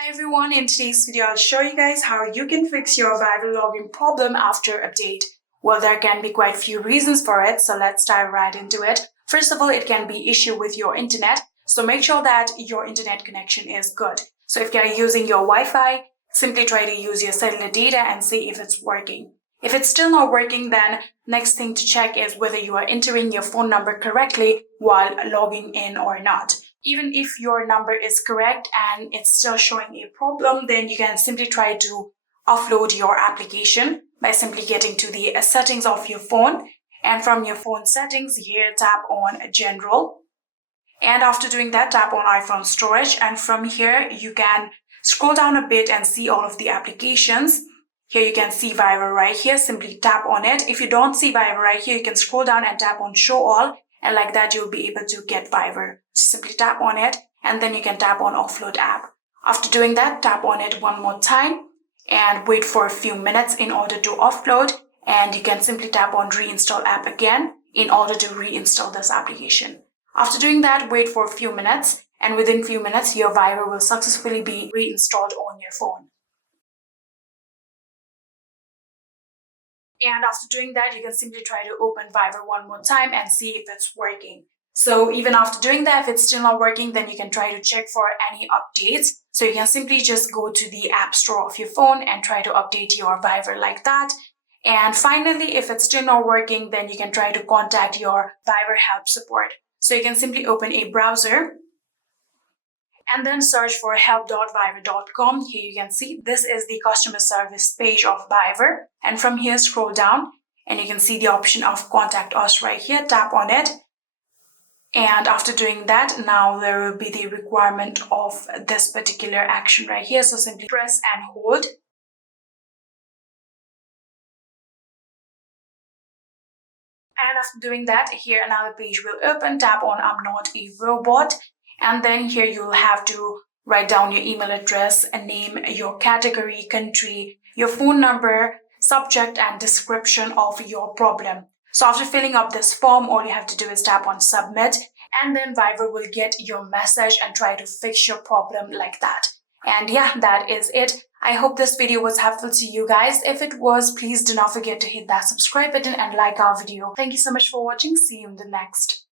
Hi everyone, in today's video I'll show you guys how you can fix your viral login problem after update. Well, there can be quite a few reasons for it, so let's dive right into it. First of all, it can be issue with your internet, so make sure that your internet connection is good. So if you're using your Wi-Fi, simply try to use your cellular data and see if it's working. If it's still not working, then next thing to check is whether you are entering your phone number correctly while logging in or not. Even if your number is correct and it's still showing a problem, then you can simply try to offload your application by simply getting to the settings of your phone. And from your phone settings, here tap on General. And after doing that, tap on iPhone Storage. And from here, you can scroll down a bit and see all of the applications. Here you can see Viral right here. Simply tap on it. If you don't see Viral right here, you can scroll down and tap on Show All. And like that, you'll be able to get Viral. Simply tap on it and then you can tap on Offload App. After doing that, tap on it one more time and wait for a few minutes in order to offload. And you can simply tap on Reinstall App again in order to reinstall this application. After doing that, wait for a few minutes and within a few minutes, your Viral will successfully be reinstalled on your phone. And after doing that, you can simply try to open Viral one more time and see if it's working. So even after doing that, if it's still not working, then you can try to check for any updates. So you can simply just go to the App Store of your phone and try to update your Viral like that. And finally, if it's still not working, then you can try to contact your Viral help support. So you can simply open a browser and then search for help.viral.com. Here you can see this is the customer service page of Viral. And from here, scroll down and you can see the option of contact us right here. Tap on it. And after doing that, now there will be the requirement of this particular action right here. So simply press and hold. And after doing that, here another page will open. Tap on I'm not a robot. And then here you'll have to write down your email address and name, your category, country, your phone number, subject and description of your problem. So after filling up this form, all you have to do is tap on submit and then Viral will get your message and try to fix your problem like that. And yeah, that is it. I hope this video was helpful to you guys. If it was, please do not forget to hit that subscribe button and like our video. Thank you so much for watching. See you in the next.